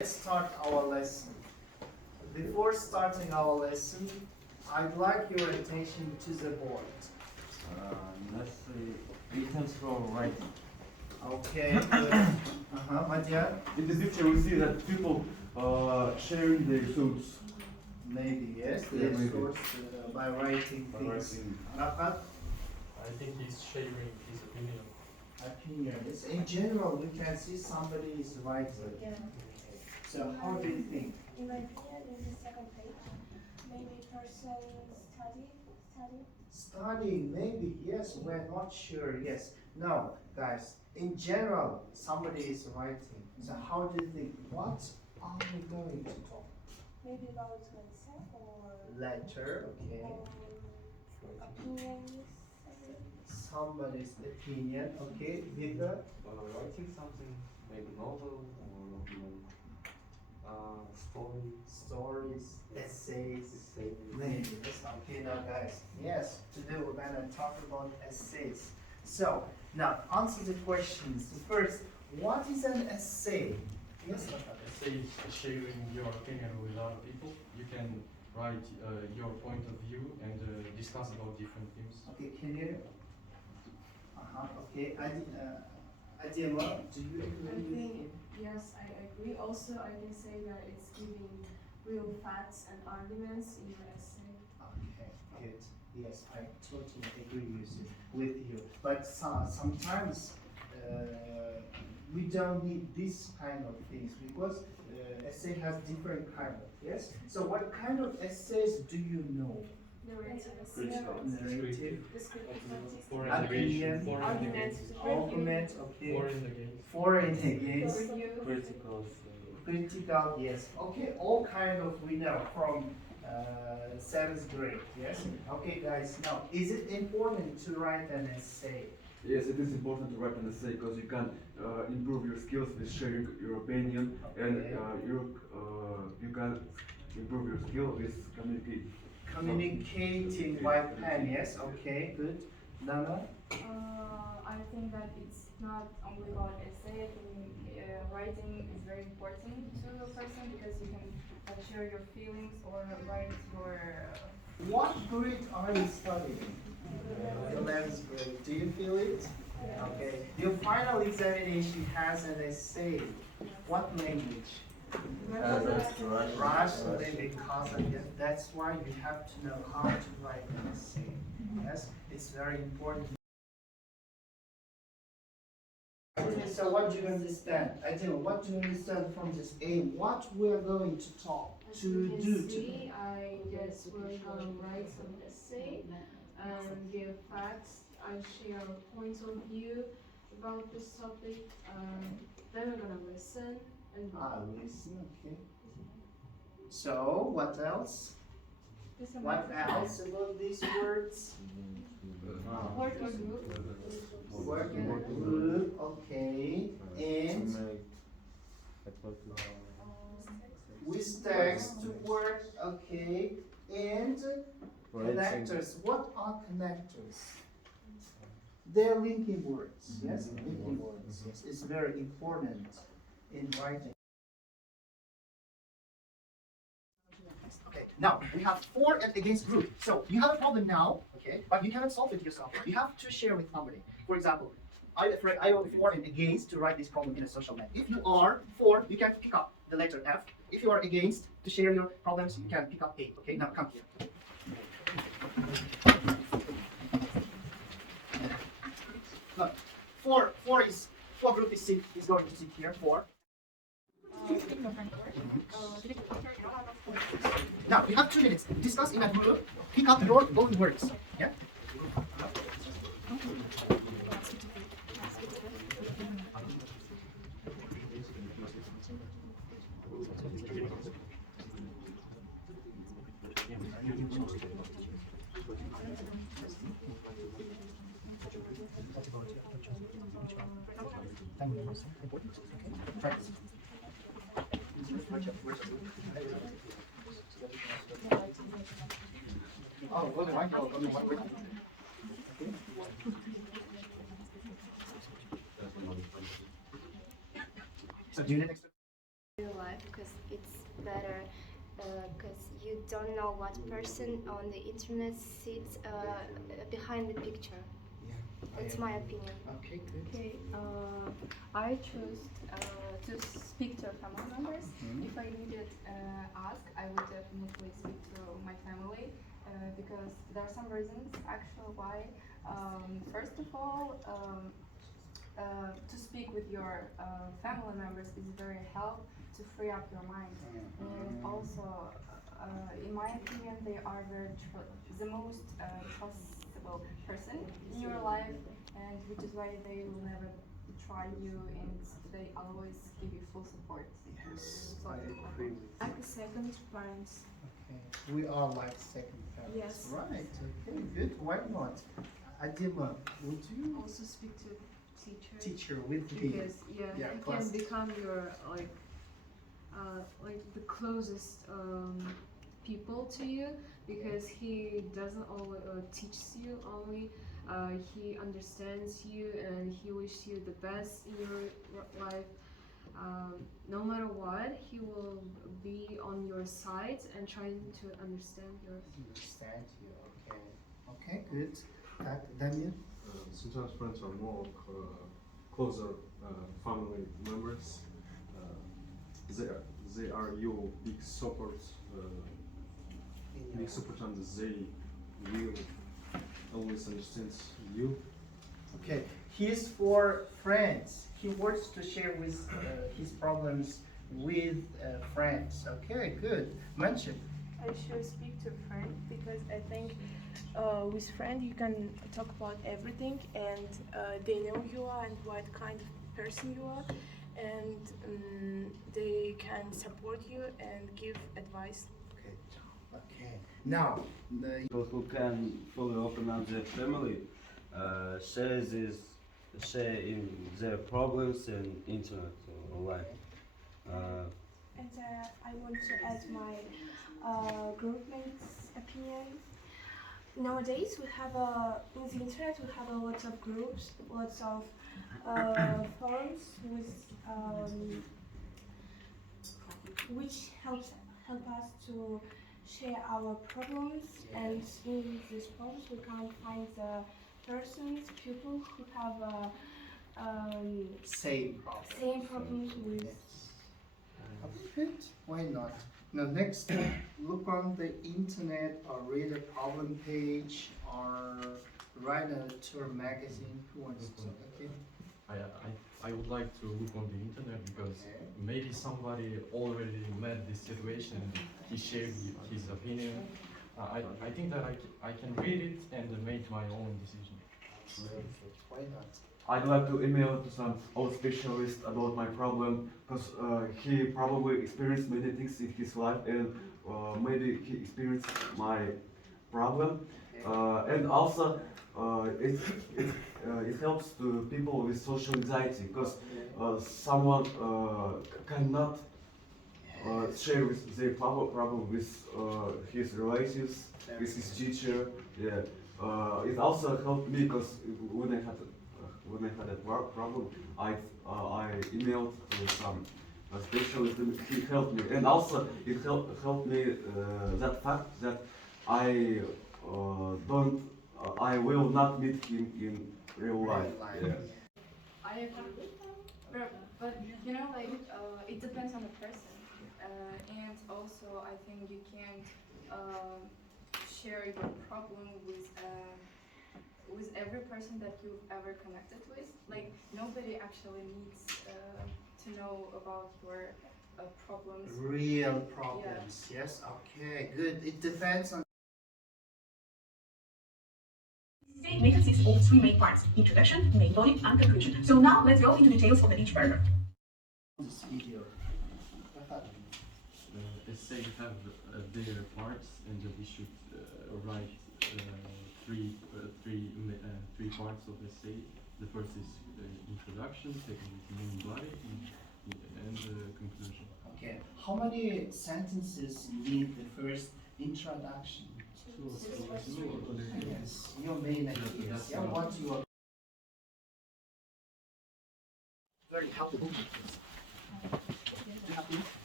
Let's start our lesson. Before starting our lesson, I'd like your attention to the board. Let's see, items for writing. Okay, good. Madhya? In the picture, we see that people sharing their thoughts. Maybe, yes, Yeah, their maybe. source by writing By things. writing. Rahat? I think he's sharing his opinion. Opinion. Yes. In general, we can see somebody is writing. Yeah. So how do you think? In my opinion, in the second page, maybe person study. Studying, maybe, yes, we're not sure, yes. No, guys, in general, somebody is writing. So how do you think? What are we going to talk? Maybe about myself or Letter, okay. opinions. Somebody's opinion, okay. Vika, Writing something, maybe novel or story. stories, essays. Say, Maybe. Okay, now guys, yes, today we're gonna talk about essays. So, now answer the questions. First, what is an essay? Yes, Rahat? Say sharing your opinion with other people. You can write your point of view and discuss about different things. Okay, can you? Okay, Adila, do you I agree with think, me? yes, I agree. Also, I can say that it's giving real facts and arguments in your essay. Okay, good. Yes, I totally agree with you. But sometimes we don't need this kind of things because essay has different kind of, yes? So what kind of essays do you know? Narrative. Narrative, Descriptive. For Opinion. integration, for Argument. argument, okay. for and against. For and against. Review. critical. Critical, yes. Okay, all kind of we know from 7th grade, yes? Okay, guys, now, is it important to write an essay? Yes, it is important to write an essay because you can improve your skills with sharing your opinion, and Okay. you can improve your skill with communicating. Communicating by pen, yes? Okay, good. Nana? I think that it's not only about essay. I think writing is very important to a person because you can share your feelings or write your. What grade are you studying? 11th grade. Do you feel it? Okay. Your final examination has an essay. What language? Russian, maybe Kazakh. Yes. That's why you have to know how to write an essay. Yes, it's very important. So what do you understand? I tell you, what do you understand from this A? What we're going to talk As to you can do? see, I guess we're gonna write some essay and give facts. I share points of view about this topic. Then we're gonna listen and Listen, okay. So, what else? What else about these words? Work or group. Work in a group, okay. And with text to work, okay. And connectors. What are connectors? They're linking words, yes? Linking words, yes. It's very important in writing. Okay, now we have for and against group. So you have a problem now, okay, but you cannot solve it yourself. You have to share with somebody. For example, I am for and against to write this problem in a social net. If you are for, you can pick up the letter F. If you are against to share your problems, you can pick up A. Okay, now come here. Look, for group is going to sit here. For. Now you have 2 minutes. Discuss in a group. Pick up your own words. Yeah. Oh, go to white. So do you need next? real life because it's better because you don't know what person on the internet sits behind the picture. That's my opinion. Okay, good. Okay, I chose to speak to family members. If I needed ask, I would definitely speak to my family because there are some reasons actually why. First of all, to speak with your family members is very help to free up your mind, and also, in my opinion, they are the most trustable person in your life, and which is why they will never betray you, and they always give you full support. Yes, I agree with Like a second parents. Okay. We are like second parents. Yes. Right. Okay. Good. Why not? Adima, would you Also speak to teacher with me? because Yeah, he class. can become your like the closest people to you because he doesn't always teach you only. He understands you and he wishes you the best in your life. No matter what, he will be on your side and trying to understand your. Understand you. Okay. Okay. Good. Damien. Sometimes friends are more closer family members. They are your big support, and they will always understand you. Okay. He is for friends. He wants to share with his problems with friends. Okay. Good. Mention. I should speak to a friend because I think with friend you can talk about everything and they know you are and what kind of person you are, and they can support you and give advice. Okay. Okay. Now. People who can fully open up their family, share in their problems and internet online. And I want to add my group mates' opinion. Nowadays, we have in the internet we have a lot of groups, lots of forums with which help us to share our problems, and in these problems we can find the people who have Same problems. with. Good. Why not? Now next, look on the internet or read a problem page or write a tour magazine. Who wants to? Okay. I would like to look on the internet because Okay. maybe somebody already met this situation and he shared his opinion. I think that I can read it and make my own decision. Why not? I'd like to email to some old specialist about my problem because he probably experienced many things in his life and maybe he experienced my problem. And also it helps to people with social anxiety because someone cannot share with their problem with his relatives, with his teacher. Yeah. It also helped me because when I had a problem, I emailed to some specialist and he helped me. And also it helped me that fact that I will not meet him in real life. Yeah. I agree, but you know, like it depends on the person, and also I think you can't share your problem with every person that you've ever connected with. Like nobody actually needs to know about your problems. Real problems. Yes. Okay. Good. It depends on. Statement consists of three main parts: introduction, main body, and conclusion. So now let's go into details of each paragraph. This video. Essay have their parts and we should write three parts of essay. The first is introduction, second is main body, and conclusion. Okay. How many sentences need the first introduction? Yes. Your main ideas. Yeah. What you are. Learning how to book it. You have to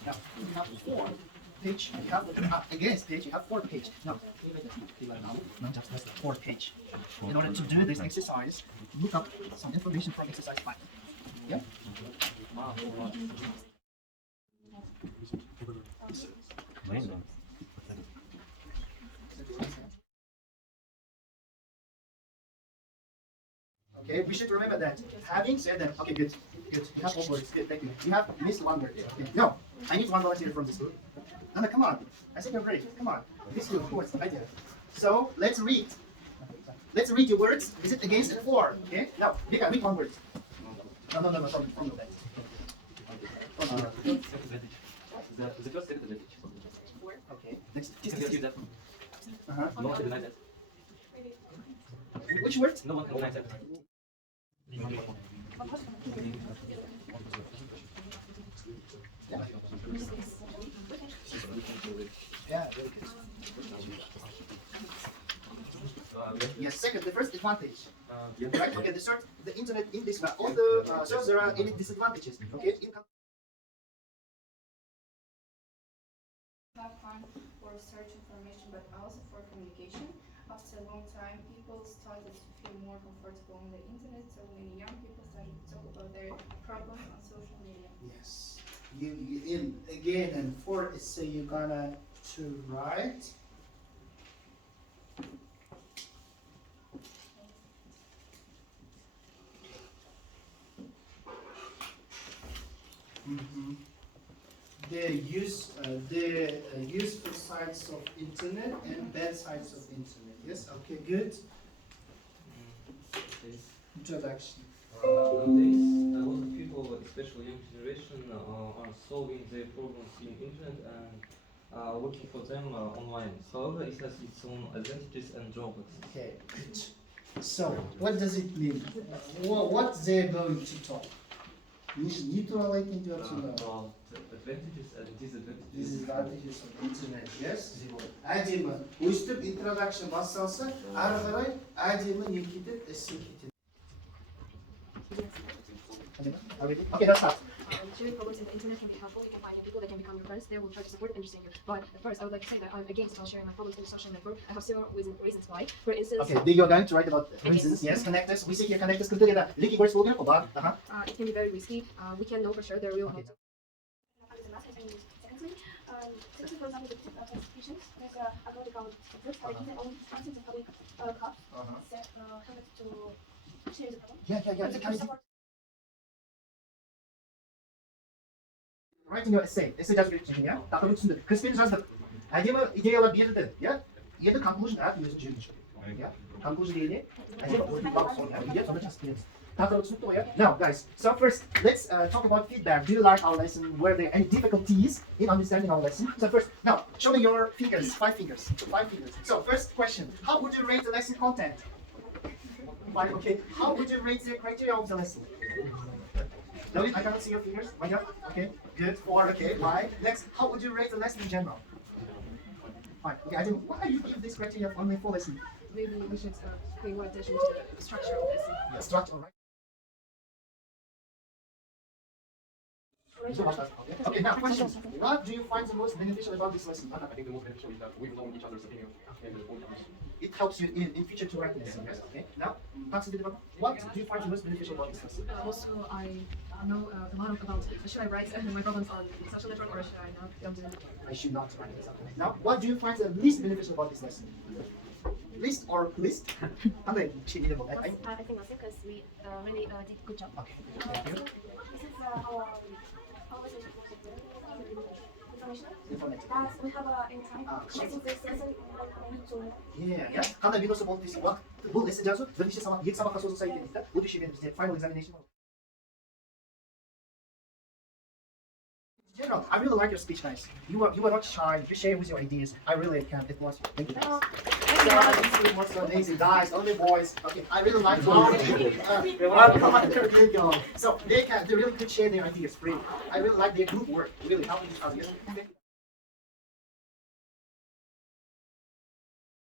Now you have 4 page. You have against page. You have 4 page. Now just that's the 4 page. In order to do this exercise, look up some information from exercise 5. Yeah. Okay, we should remember that. Having said that, okay, good. You have all words. Good, thank you. You have missed 1 word. Okay. No, I need 1 volunteer from this group. Anna, come on. I think you're great. Come on. This group, what's the idea? So let's read. Let's read your words. Is it against and for? Okay. Now, Vika, read 1 word. No, from your bed. The first advantage. Okay. Next. Can you that? No one can deny that. Which word? No one can deny that. Yeah, very good. Yes, second, the first advantage. Right? Okay, the internet in this all the so there are any disadvantages. Okay. Have fun for search information, but also for communication. After a long time, people started to feel more comfortable on the internet, so many young people started to talk about their problems on social media. Yes. You in again and for so you're gonna to write. The useful sides of internet and bad sides of internet. Yes. Okay. Good. Introduction. Nowadays, a lot of people, especially young generation, are solving their problems in internet and looking for them online. However, it has its own advantages and drawbacks. Okay. Good. So, what does it mean? What they're going to talk? About advantages and disadvantages. Disadvantages of internet, yes? Әдемі. Өстіп introduction басталса, ары қарай әдемі не кетеді, эссе кетеді. Okay, that's not. Sharing problems in the internet can be helpful. You can find new people that can become your friends. They will try to support and understand you. But first, I would like to say that I'm against sharing my problems in the social network. I have several reasons why. For instance, Okay, you're going to write about reasons. Yes, connectors. We say here connectors. Together. Leaky words will be it can be very risky. We can't know for sure their real content. Secondly, for example, the classifications, there's a lot about groups that give their own content in public cups that help to share the problem. Yeah. Writing your essay жазу керек деген, иә? Тақырыбы түсіндік. Кіріспені жаздық. Әдемі идеялар берілді, иә? Енді conclusion әр өзінің жеріне шығады. Иә? Conclusion дегенде әдемі идея сонда жазып береміз. Тақырыбы түсінікті ғой, иә? Now, guys, so first, let's talk about feedback. Do you like our lesson? Were there any difficulties in understanding our lesson? So first, now, show me your fingers, 5 fingers. 5 fingers. So first question, how would you rate the lesson content? 5, okay. How would you rate the criteria of the lesson? David, I cannot see your fingers. Why not? Okay, good. 4, okay. Why? Next, how would you rate the lesson in general? 5. Okay, I didn't. Why you give this criteria only for lesson? Maybe we should pay more attention to the structure of this. The structure, right? Okay, now question. What do you find the most beneficial about this lesson? I think the most beneficial is that we've known each other's opinion and It helps you in future to write lessons, yes? Okay. Now, what do you find the most beneficial about this lesson? Also, I know a lot about should I write my problems on social network or should I not? Don't do it. I should not write this. Now, what do you find the least beneficial about this lesson? Least or least? I think nothing because we really did good job. Okay. Thank you. This is our information. That we have anytime. This lesson Yeah. Қандай видеосы болды десе, бұл эссе жазу бірнеше сабақ, 2 сабаққа созылса екен дейді. Будущее бізде final examination. In general, I really like your speech, guys. You were not shy. You share with your ideas. I really can. It was. Thank you. It was so amazing, guys. Only boys. Okay, I really like. So they really could share their ideas freely. I really like their group work. Really helping each other.